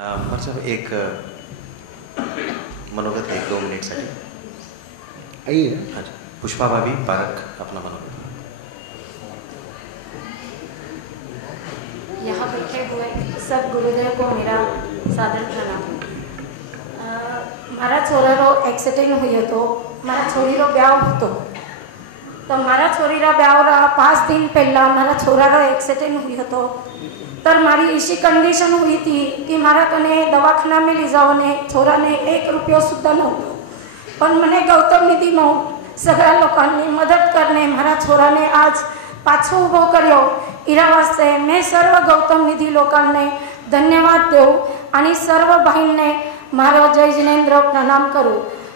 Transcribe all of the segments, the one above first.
मतलब एक मनोगत है 2 मिनट साठी आइए। हाँ जी, पुष्पा भाभी पारक अपना मनोगत। यहाँ बैठे हुए सब गुरुदेव को मेरा सादर प्रणाम। मारा छोरारो एक्सिडेंट हुई तो मारा छोरीरो ब्याह होतो तो मारा छोरीरा ब्याहरा 5 दिन पहला मारा छोरारो एक्सिडेंट हुई तो तर मारी इसी कंडीशन हुई थी कि मारा कने दवाखाना में ली जाओ ने छोरा ने 1 रुपयो सुद्धा नहोतो पण मने गौतम निधि में सगळ्या लोकांनी मदद करने मारा छोरा ने आज पाछो उभो कर्यो। इरा वास्ते मैं सर्व गौतम निधि लोकांने धन्यवाद देव आणि सर्व बहिणने मारो जय जिनेन्द्र प्रणाम करू।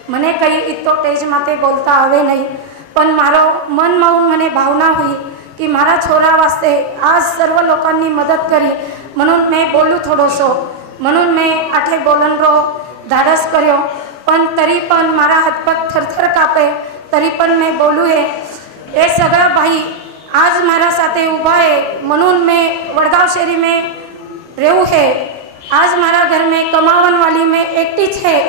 मने कई इतो तेज माते बोलता आवे नहीं पण मारो मन माऊन मने भावना हुई कि मारा छोरा वास्ते आज सर्व लोकांनी मदद करी म्हणून मैं बोलू थोडोसो म्हणून मैं आठे बोलनरो धाडस कर्यो पण तरी पण मारा हातपात थरथर कापे तरी पण मैं बोलू है। ए सगळा भाई आज मारा साथे उभा है म्हणून मैं वडगांव शहरी में रहू है। आज मारा घर में कमावन वाली में एकटीच है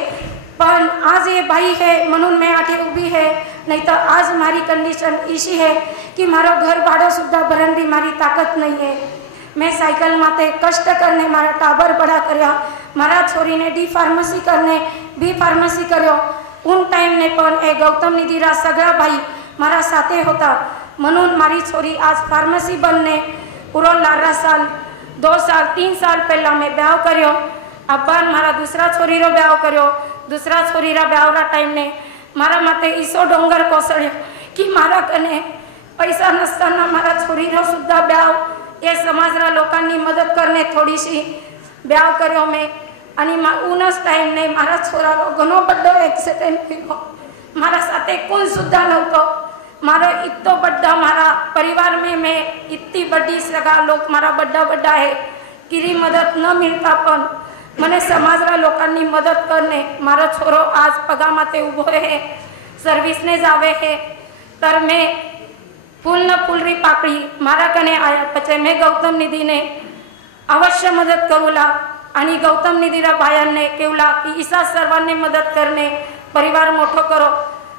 पर आज ये भाई है म्हणून मैं आठे उभी है। नहीं तो आज मारी कंडीशन इसी है कि मारो घर भाड़ो सुद्धा भरन भी मारी ताकत नहीं है। मैं साइकिल माते कष्ट करने मारा टाबर बड़ा कर्या मारा छोरी ने डी फार्मसी करने बी फार्मसी कर्यो उन टाइम ने पण ए गौतम निधि रा सगळा भाई मारा साथे होता म्हणून मारी छोरी आज फार्मसी बनने पूरो 12 साल 2 साल 3 साल पहला मैं ब्याह कर्यो। अब्बा मारा दूसरा छोरी रो ब्याह कर्यो। दूसरा छोरी रा ब्याह रा टाइम ने मारा माते ईसो डोंगर कोसळ्यो कि मारा कने पैसा नसताना मारा छोरी रो सुद्धा ब्याह ये समाज रा लोकांनी मदद करने थोड़ी सी ब्याह कर्यो मैं आणि उनस टाइम ने मारा छोरा रो घणो बड्डो एक्सिडेंट थयो। मारा साथे कोई सुद्धा नहोतो। मारा इतो बड्डा मारा परिवार में मैं इतनी बड़ी सगा लोग मारा बड्डा बड्डा है किरी मदद न मिलता पण मने समाजरा लोकांनी मदद करने मारो छोरो आज पगा माते उभो है सर्विस ने जावे है तर मैं फूल न फूलरी पाकड़ी मारा कने आया पचे मैं गौतम निधि ने अवश्य मदद करूला आणि गौतम निधीरा बायांने केवला की ईसा सर्वांनी मदद करने परिवार मोठो करो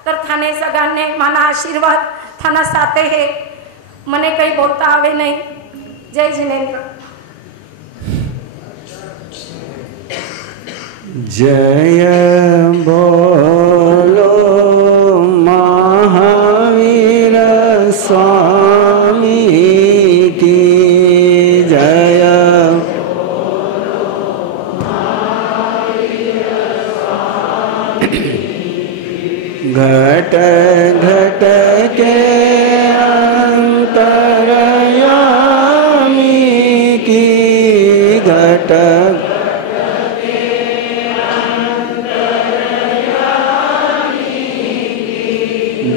तर थाने सगळ्यांने माना आशीर्वाद थाना साथे है मने कई बोलता आवे नहीं। जय जिनेन्द्र। जय बोलो महावीर स्वामी की जय। घट घट के अंतर्यामी की घट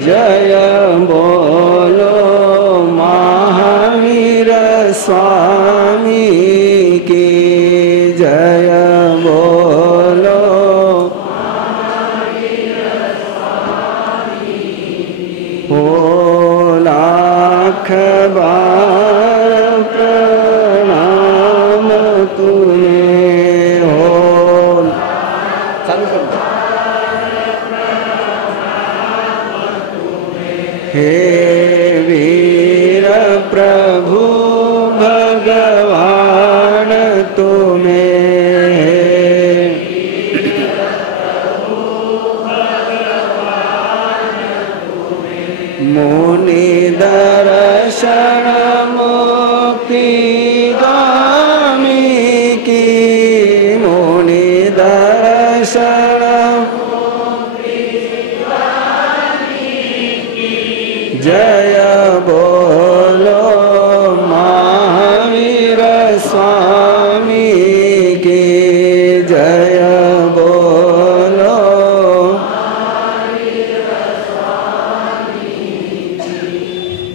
जय बोलो महावीर स्वामी की जय बोलो हो लाख बार प्रणाम तुम्हें हो। हे वीर प्रभु भगवान तुम्हें मुनि दर्शन मुक्ति गामी की मुनि दर्शन जय बोलो महावीर स्वामी की जय बोलो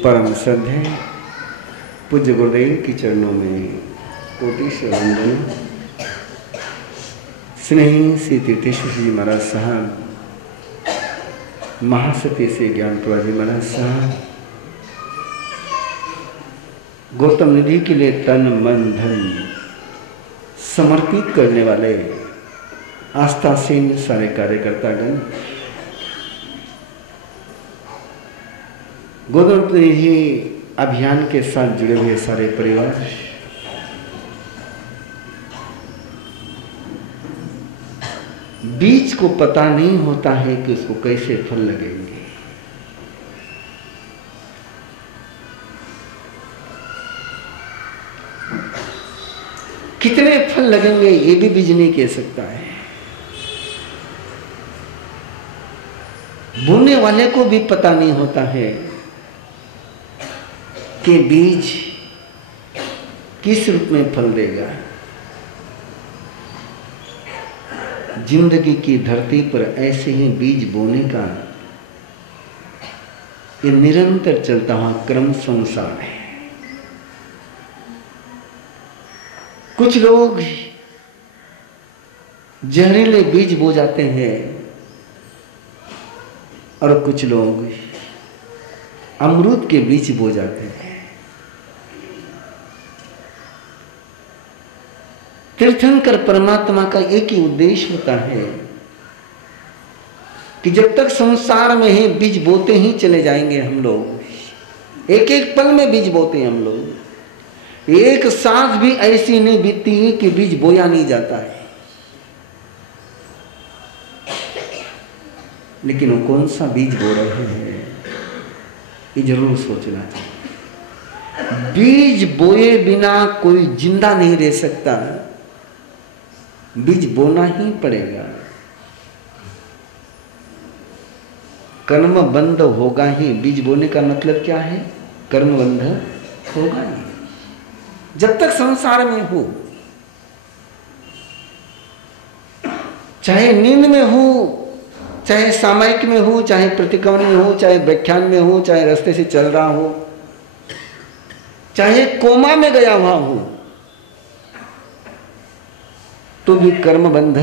परम श्रद्धेय पूज्य गुरुदेव के चरणों में कोटि से वंदन। स्नेही श्री तीर्थेश्वर जी महाराज साहब महासती से ज्ञानपुरा जी महाराज साहब गौतम निधि के लिए तन मन धन समर्पित करने वाले आस्थासीन सारे कार्यकर्तागण, गोदन ही अभियान के साथ जुड़े हुए सारे परिवार, बीज को पता नहीं होता है कि उसको कैसे फल लगेंगे। कितने फल लगेंगे ये भी बीज नहीं कह सकता है। बोने वाले को भी पता नहीं होता है कि बीज किस रूप में फल देगा। जिंदगी की धरती पर ऐसे ही बीज बोने का ये निरंतर चलता हुआ क्रम संसार है। कुछ लोग जहरीले बीज बो जाते हैं और कुछ लोग अमरूद के बीज बो जाते हैं। तीर्थंकर परमात्मा का एक ही उद्देश्य होता है कि जब तक संसार में है बीज बोते ही चले जाएंगे हम लोग। एक एक पल में बीज बोते हैं हम लोग। एक सांस भी ऐसी नहीं बीतती है कि बीज बोया नहीं जाता है। लेकिन वो कौन सा बीज बो रहे हैं ये जरूर सोचना चाहिए। बीज बोए बिना कोई जिंदा नहीं रह सकता, बीज बोना ही पड़ेगा। कर्म बंध होगा ही। बीज बोने का मतलब क्या है? कर्म बंध होगा ही जब तक संसार में हो, चाहे नींद में हो, चाहे सामयिक में हो, चाहे प्रतिक्रमण में हो, चाहे व्याख्यान में हो, चाहे रास्ते से चल रहा हो, चाहे कोमा में गया हुआ हो, तो भी कर्म बंध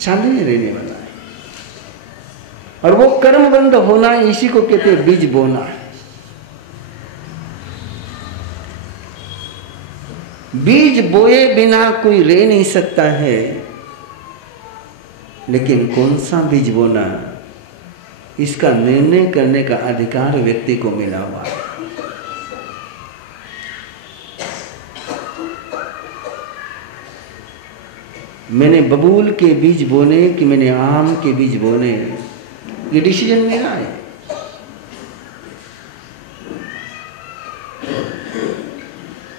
चालू ही रहने वाला है। और वो कर्म बंध होना इसी को कहते हैं बीज बोना। बीज बोए बिना कोई रह नहीं सकता है, लेकिन कौन सा बीज बोना इसका निर्णय करने का अधिकार व्यक्ति को मिला हुआ है। मैंने बबूल के बीज बोने कि मैंने आम के बीज बोने, ये डिसीजन मेरा है।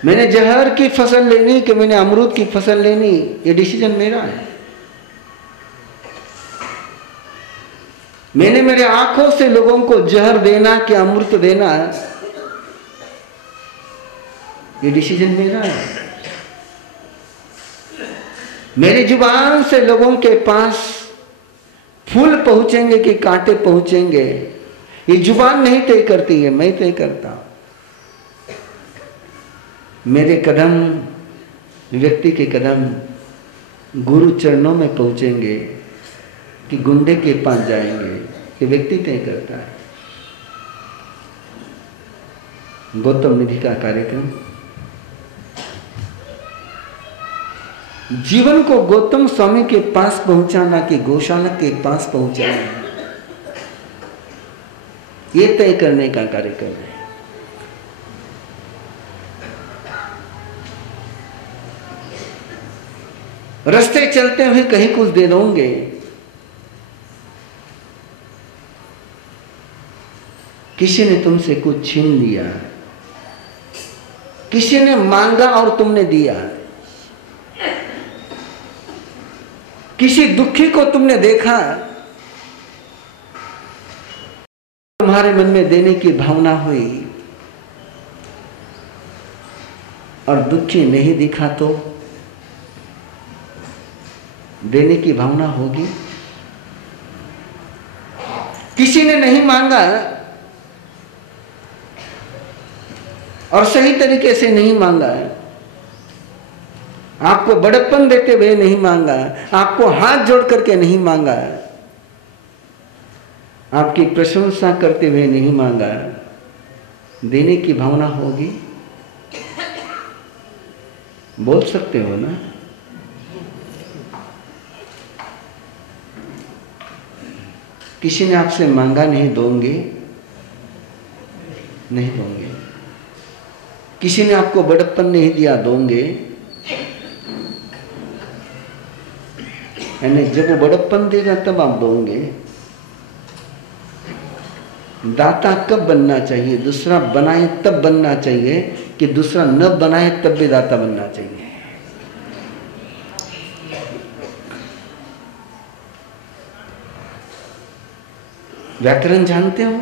मैंने जहर की फसल लेनी कि मैंने अमरूद की फसल लेनी, ये डिसीजन मेरा है। मैंने मेरे आंखों से लोगों को जहर देना कि अमृत देना, ये डिसीजन मेरा है। मेरी जुबान से लोगों के पास फूल पहुंचेंगे कि कांटे पहुंचेंगे, ये जुबान नहीं तय करती है, मैं तय करता हूं। मेरे कदम, व्यक्ति के कदम गुरु चरणों में पहुंचेंगे कि गुंडे के पास जाएंगे, ये व्यक्ति तय करता है। गौतम निधि का कार्यक्रम जीवन को गौतम स्वामी के पास पहुंचाना कि गौशाला के पास पहुंचाना, ये तय करने का कार्यक्रम है। रास्ते चलते हुए कहीं कुछ दे दोगे, किसी ने तुमसे कुछ छीन लिया, किसी ने मांगा और तुमने दिया, किसी दुखी को तुमने देखा, तुम्हारे मन में देने की भावना हुई और दुखी नहीं दिखा तो देने की भावना होगी। किसी ने नहीं मांगा और सही तरीके से नहीं मांगा, आपको बड़प्पन देते हुए नहीं मांगा, आपको हाथ जोड़ करके नहीं मांगा, आपकी प्रशंसा करते हुए नहीं मांगा, देने की भावना होगी। बोल सकते हो ना? किसी ने आपसे मांगा नहीं दोगे, नहीं दोगे। किसी ने आपको बड़प्पन नहीं दिया दोगे, यानी जब वो बड़प्पन देगा तब आप दोगे। दाता कब बनना चाहिए? दूसरा बनाए तब बनना चाहिए कि दूसरा न बनाए तब भी दाता बनना चाहिए। व्याकरण जानते हो?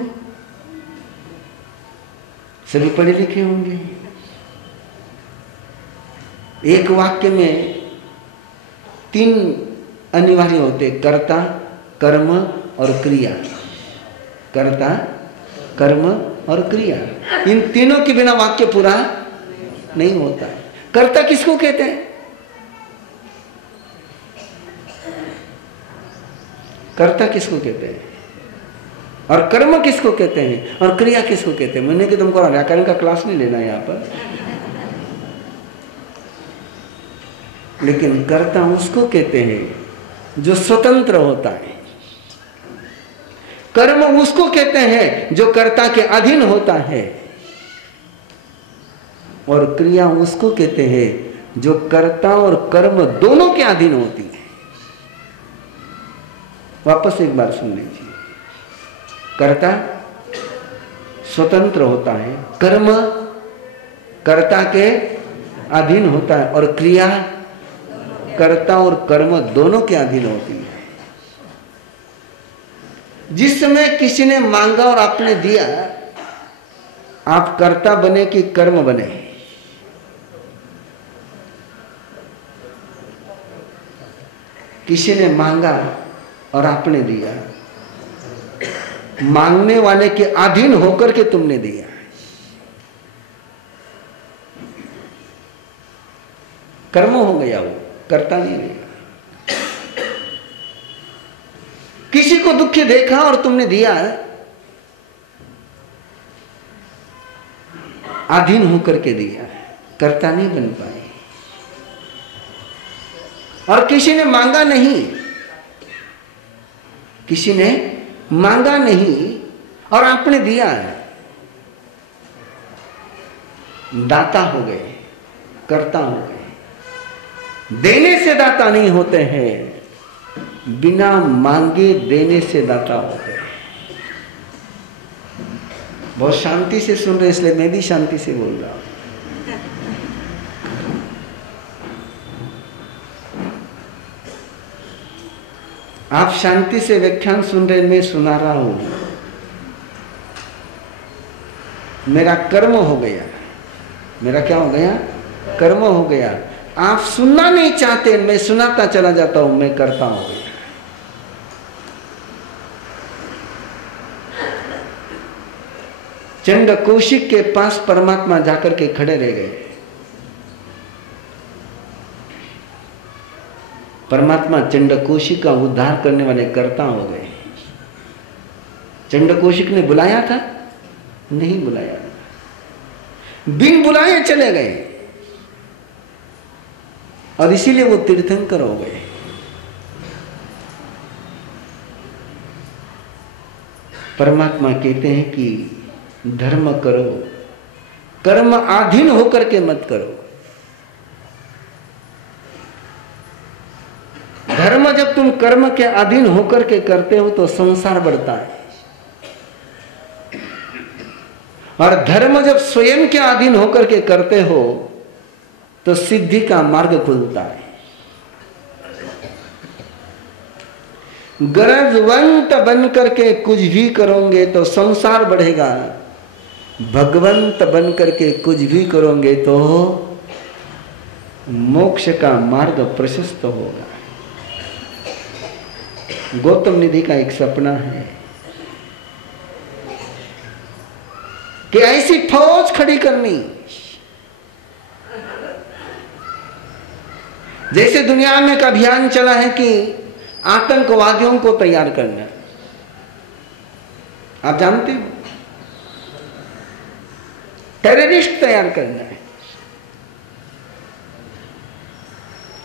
सभी पढ़े लिखे होंगे। एक वाक्य में 3 अनिवार्य होते, कर्ता, कर्म और क्रिया। कर्ता, कर्म और क्रिया, इन तीनों के बिना वाक्य पूरा नहीं होता। कर्ता किसको कहते हैं? कर्ता किसको कहते हैं? और कर्म किसको कहते हैं? और क्रिया किसको कहते हैं? मैंने कि तुमको व्याकरण का क्लास नहीं लेना यहां पर, लेकिन कर्ता उसको कहते हैं जो स्वतंत्र होता है। कर्म उसको कहते हैं जो कर्ता के अधीन होता है, और क्रिया उसको कहते हैं जो कर्ता और कर्म दोनों के अधीन होती है। वापस एक बार सुन लीजिए। कर्ता स्वतंत्र होता है, कर्म कर्ता के अधीन होता है, और क्रिया कर्ता और कर्म दोनों के अधीन होती है। जिस समय किसी ने मांगा और आपने दिया, आप कर्ता बने कि कर्म बने? किसी ने मांगा और आपने दिया, मांगने वाले के अधीन होकर के तुमने दिया। कर्म हो गया, वो कर्ता नहीं रहेगा। किसी को दुख देखा और तुमने दिया, अधीन होकर के दिया, कर्ता नहीं बन पाए। और किसी ने मांगा नहीं, किसी ने मांगा नहीं और आपने दिया, दाता हो गए, कर्ता हो गए। देने से दाता नहीं होते हैं, बिना मांगे देने से दाता होते हैं। बहुत शांति से सुन रहे, इसलिए मैं भी शांति से बोल रहा हूं। आप शांति से व्याख्यान सुन रहे, मैं सुना रहा हूं। मेरा कर्म हो गया। मेरा क्या हो गया? कर्म हो गया। आप सुनना नहीं चाहते, मैं सुनाता चला जाता हूं, मैं करता हो गया। चंड कौशिक के पास परमात्मा जाकर के खड़े रह गए। परमात्मा चंड कौशिक का उद्धार करने वाले कर्ता हो गए। चंड कौशिक ने बुलाया था? नहीं बुलाया, बिन बुलाए चले गए, और इसीलिए वो तीर्थंकर हो गए। परमात्मा कहते हैं कि धर्म करो, कर्म अधीन होकर के मत करो। धर्म जब तुम कर्म के अधीन होकर के करते हो तो संसार बढ़ता है, और धर्म जब स्वयं के अधीन होकर के करते हो तो सिद्धि का मार्ग खुलता है। गरजवंत बन करके कुछ भी करोगे तो संसार बढ़ेगा, भगवंत बन करके कुछ भी करोगे तो मोक्ष का मार्ग प्रशस्त होगा। गौतम निधि का एक सपना है कि ऐसी फौज खड़ी करनी जैसे दुनिया में एक अभियान चला है कि आतंकवादियों को तैयार करना। आप जानते हो, टेररिस्ट तैयार करना है,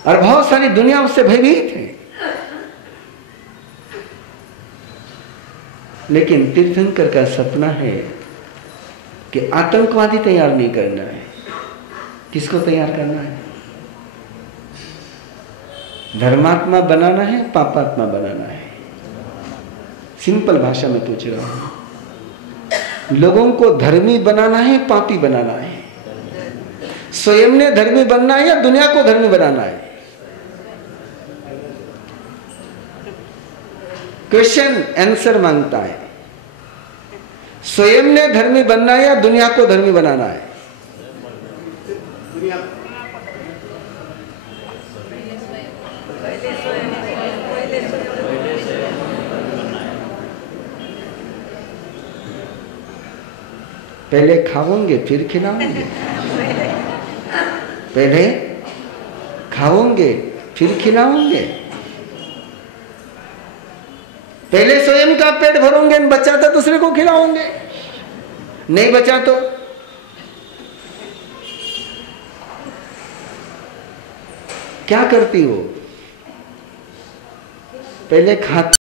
और बहुत सारी दुनिया उससे भयभीत है। लेकिन तीर्थंकर का सपना है कि आतंकवादी तैयार नहीं करना है। किसको तैयार करना है? धर्मात्मा बनाना है, पापात्मा बनाना है। सिंपल भाषा में पूछ रहा हूं। लोगों को धर्मी बनाना है, पापी बनाना है। स्वयं ने धर्मी बनना है या दुनिया को धर्मी बनाना है? क्वेश्चन आंसर मांगता है। स्वयं ने धर्मी बनना है या दुनिया को धर्मी बनाना है? पहले खाओगे फिर खिलाओगे? पहले खाओगे फिर खिलाओगे? पहले स्वयं का पेट भरोगे, बचा तो दूसरे को खिलाओगे, नहीं बचा तो? क्या करती हो? पहले खाती